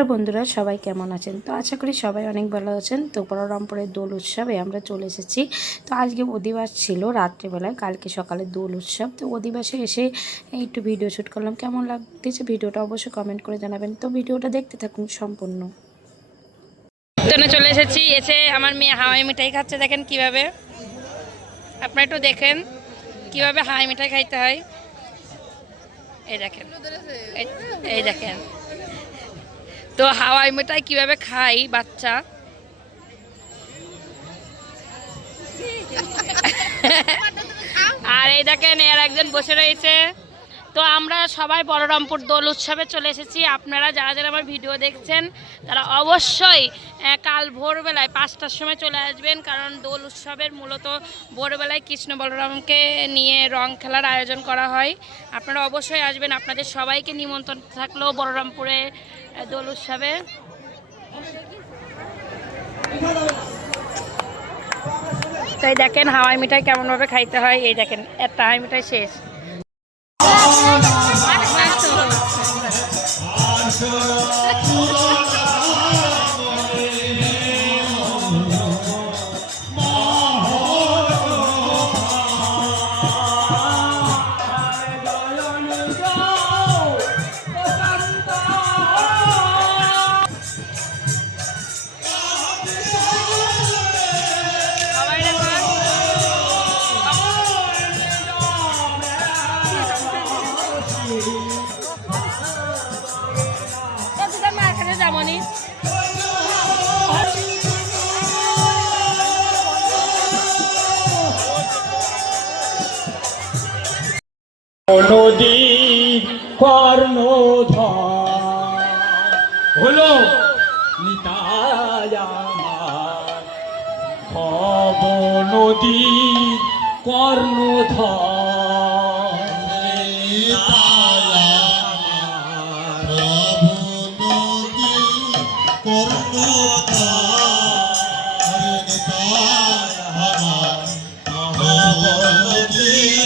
নমস্কার বন্ধুরা, সবাই কেমন আছেন? তো আশা করি সবাই অনেক ভালো আছেন। তো বলরামপুরের দোল উৎসবে আমরা চলে এসেছি। তো আজকে অধিবাস ছিল রাত্রেবেলায়, কালকে সকালে দোল উৎসব। তো অধিবাসে এসে একটু ভিডিও শ্যুট করলাম। কেমন লাগতেছে ভিডিওটা অবশ্যই কমেন্ট করে জানাবেন। তো ভিডিওটা দেখতে থাকুন সম্পূর্ণ। চলে এসেছি, এসে আমার মেয়ে হাওয়াই মিঠাই খাচ্ছে। দেখেন কিভাবে, আপনারা একটু দেখেন কিভাবে হাওয়াই মিঠাই খাইতে হয়। এই দেখেন, এই দেখেন তো হাওয়াই মিঠাই কিভাবে খাই বাচ্চা। আর এই দেখেন এর একজন বসে রয়েছে। তো আমরা সবাই বলরামপুর দোল উৎসবে চলে এসেছি। আপনারা যারা যারা আমার ভিডিও দেখছেন তারা অবশ্যই কাল ভোরবেলায় 5টার সময় চলে আসবেন, কারণ দোল উৎসবের মূলত ভোরবেলায় কৃষ্ণ বলরামকে নিয়ে রং খেলার আয়োজন করা হয়। আপনারা অবশ্যই আসবেন, আপনাদের সবাইকে নিমন্ত্রণ থাকলো বলরামপুরে দোল উৎসবে। তো এই দেখেন হাওয়াই মিঠাই কেমনভাবে খাইতে হয়। এই দেখেন একটা হাওয়াই মিঠাই শেষ। নদীর কর্ণধার হলো নিতাই আমার, ভব নদীর কর্ণধার নিতাই আমার, ভব নদীর কর্ণধার নিতাই আমার, ভব নদীর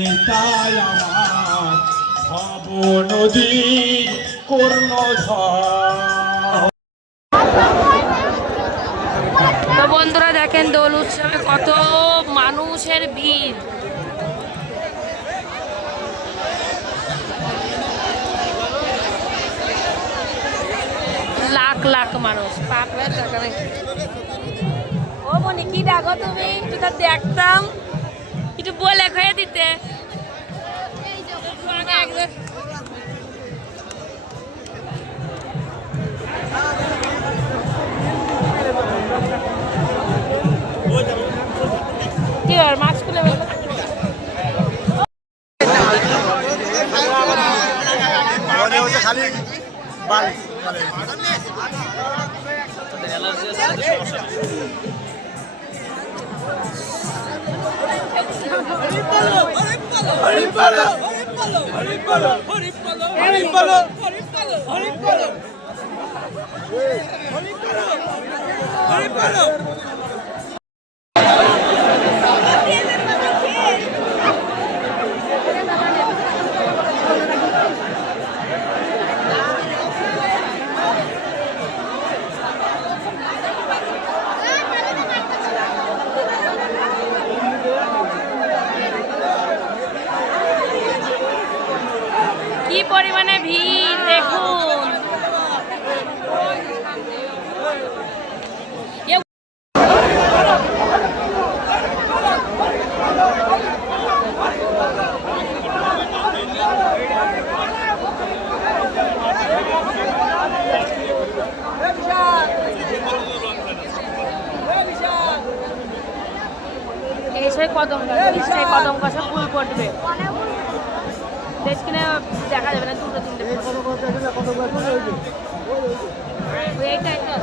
নিতাই আমার, ভব নদীর কর্ণধার। তো বন্ধুরা দেখেন দোল উৎসবে কত মানুষের ভিড়। লাখ লাখ মানুষ। ও মনি কি ডাকো তুমি? একটু দেখতাম, একটু বলে খেয়ে দিতে। কি আর মাছ খুলে কি পরিমাণে ভিড় দেখুন। এসে কদম গাছে ফুল পড়বে, দেশ কিনে দেখা যাবে না, দুটো তিনটে এইটাই তো।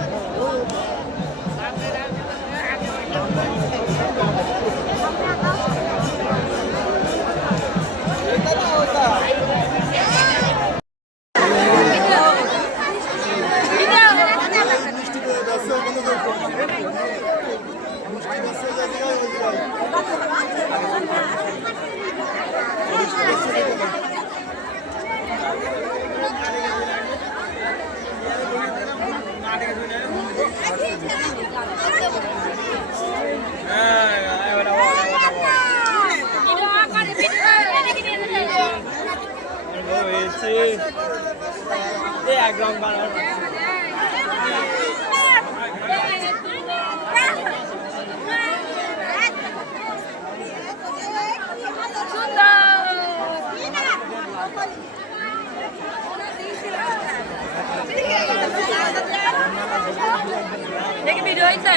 দেখি ভিডিও হয়েছে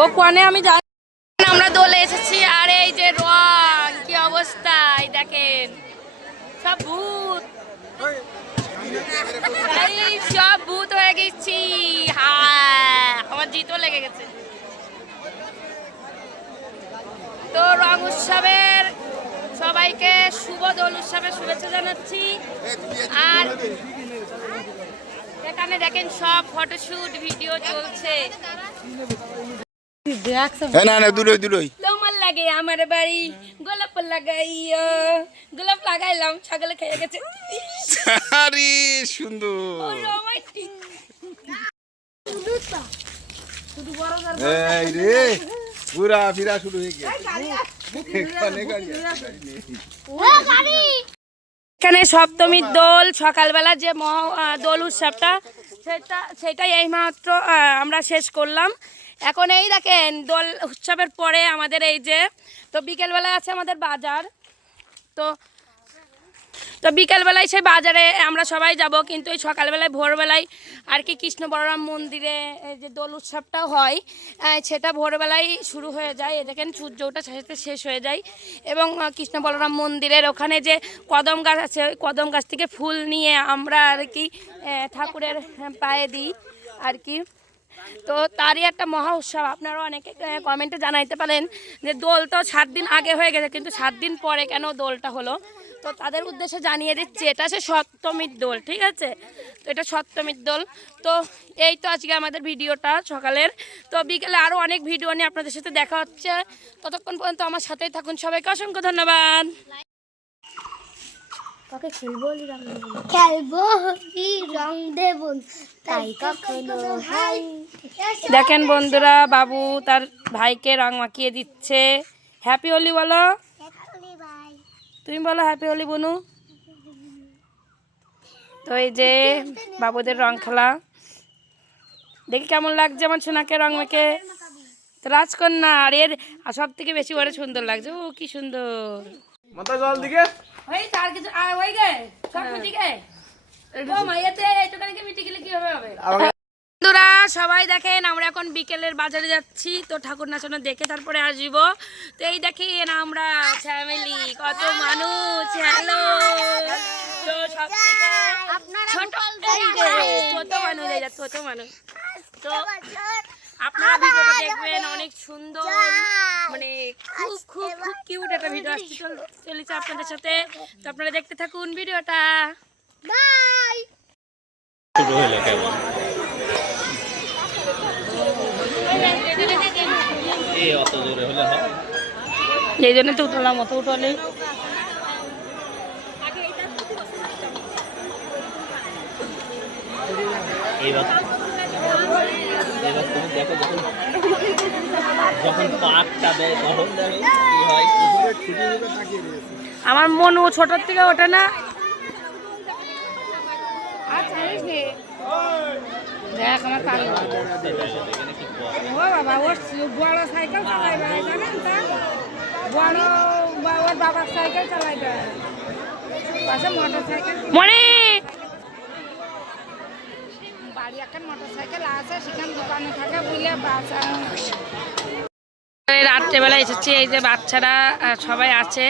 ও কোনে আমি যাই। আমরা দোলে এসেছি আর এই যে রং কি অবস্থা এই দেখেন সব ভূত, এই সব ভূত হয়ে গেছি। হ্যাঁ আমার জিতও লেগে গেছে। তো রং উৎসবের সবাইকে শুভ দোল উৎসবের শুভেচ্ছা জানাচ্ছি। আর এখানে দেখেন সব ফটোশুট ভিডিও চলছে। না না দুলোই তোমার লাগে আমার বাড়ি গোলাপ লাগাই, গোলাপ লাগাইলাম ছাগলে খেয়ে গেছে। আরে সুন্দর রোমান্টিক। এই রে পুরা ফিরা শুরু হয়ে গেছে। এখানে সপ্তমীর দোল সকালবেলা যে দোল উৎসবটা সেটাই এইমাত্র আমরা শেষ করলাম। এখন এই দেখেন দোল উৎসবের পরে আমাদের এই যে তো বিকেলবেলায় আছে আমাদের বাজার। তো বিকেলবেলায় সেই বাজারে আমরা সবাই যাব, কিন্তু এই সকালবেলায় ভোরবেলায় আর কি কৃষ্ণ বলরাম মন্দিরে এই যে দোল উৎসবটা হয় সেটা ভোরবেলায় শুরু হয়ে যায়। এ দেখেন সূর্য ওঠা সাথে শেষ হয়ে যায় এবং কৃষ্ণ বলরাম মন্দিরের ওখানে যে কদম গাছ আছে ওই কদম গাছ থেকে ফুল নিয়ে আমরা আর কি ঠাকুরের পায়ে দিই আর কি। তো তারই একটা মহা উৎসব। আপনারাও অনেকে কমেন্টে জানাইতে পারেন যে দোল তো 7 দিন আগে হয়ে গেছে, কিন্তু 7 দিন পরে কেন দোলটা হলো। তো তাদের উদ্দেশ্যে জানিয়ে দিচ্ছি এটা সে সপ্তমীর দোল, ঠিক আছে। তো এটা সপ্তমীর দোল। তো এই তো আজকে আমাদের ভিডিওটা সকালের। তো বিকেলে আরও অনেক ভিডিও নিয়ে আপনাদের সাথে দেখা হচ্ছে। ততক্ষণ পর্যন্ত আমার সাথেই থাকুন। সবাইকে অসংখ্য ধন্যবাদ। খেলবো কি রং দেব তাই কখনো হাই। দেখেন বন্ধুরা বাবু তার ভাইকে রং মাখিয়ে দিচ্ছে। হ্যাপি হোলি বলো, তুমি বলো হ্যাপি হোলি বনু। তো এই যে বাবুদের রং খেলা দেখি কেমন লাগছে আমার সোনাকে রং মেখে। তো রাজকন্যা আর এর সব থেকে বেশি বড় সুন্দর লাগছে। ও কি সুন্দর। মাথা জল দিকে ওই তার কিছু ওই গে সব মিটিকে ও মাইয়াতে এইটুখানি মিটি গেলে কি হবে। বন্ধুরা সবাই দেখেন আমরা এখন বিকেলের বাজারে যাচ্ছি। তো ঠাকুর নাচানো দেখে তারপরে আসব। তো এই দেখেন আমরা ফ্যামিলি কত মানুষ। হ্যালো। তো সব থেকে ছোট মানুষ এই যে ছোট মানুষ। তো আপনারা ভিডিওটা দেখবেন অনেক সুন্দর, মানে খুব খুব খুব কিউট একটা ভিডিও আসতে চলেছে আপনাদের সাথে। তো আপনারা দেখতে থাকুন ভিডিওটা। বাই। শুরু হলো কেমন এই অত জোরে হলে হয়, এই জন্য তো উঠলাম, অত উঠলে এইবার তুমি দেখো যখন পাকটা দেয় তখন দেখো কি হয়। আমার মনু ছোটোর থেকে ওঠে না। দেখ আমার কান ও বাবা ওর বড় সাইকেল চালাই বেড়াই জানেন তা বড় ওর বাবার সাইকেল চালাই বেড়ায় পাশে মোটর সাইকেল মনে বাড়ি এখন মোটর সাইকেল আছে সেখানে দোকানে থাকে বুঝলে বাচ্চা। রাত্রেবেলা এসেছি এই যে বাচ্চারা সবাই আছে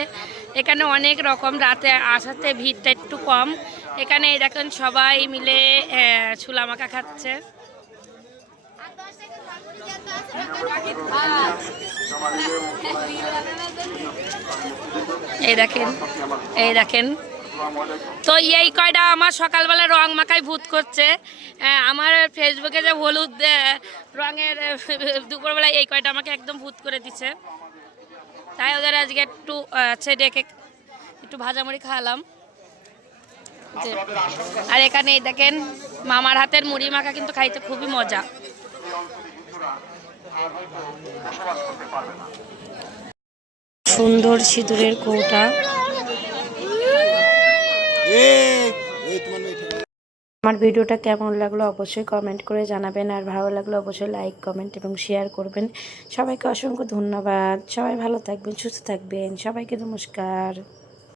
এখানে অনেক রকম। রাতে আসাতে ভিড়টা একটু কম। এখানে দেখেন সবাই মিলে ছোলা মাখা খাচ্ছে। এই দেখেন তো এই কয়টা আমার সকালবেলা রং মাখায় ভূত করছে। আমার ফেসবুকে যে হলুদ রঙের দুপুরবেলায় এই কয়টা আমাকে একদম ভূত করে দিচ্ছে। তাই ওদের আজকে একটু ডেকে একটু ভাজামুড়ি খাওয়ালাম। যে আর এখানে এই দেখেন মামার হাতের মুড়ি মাখা কিন্তু খাইতে খুবই মজা। সুন্দর সিঁদুরের কৌটা। আমার ভিডিওটা কেমন লাগলো অবশ্যই কমেন্ট করে জানাবেন, আর ভালো লাগলে অবশ্যই লাইক কমেন্ট এবং শেয়ার করবেন। সবাইকে অসংখ্য ধন্যবাদ। সবাই ভালো থাকবেন, সুস্থ থাকবেন। সবাইকে নমস্কার।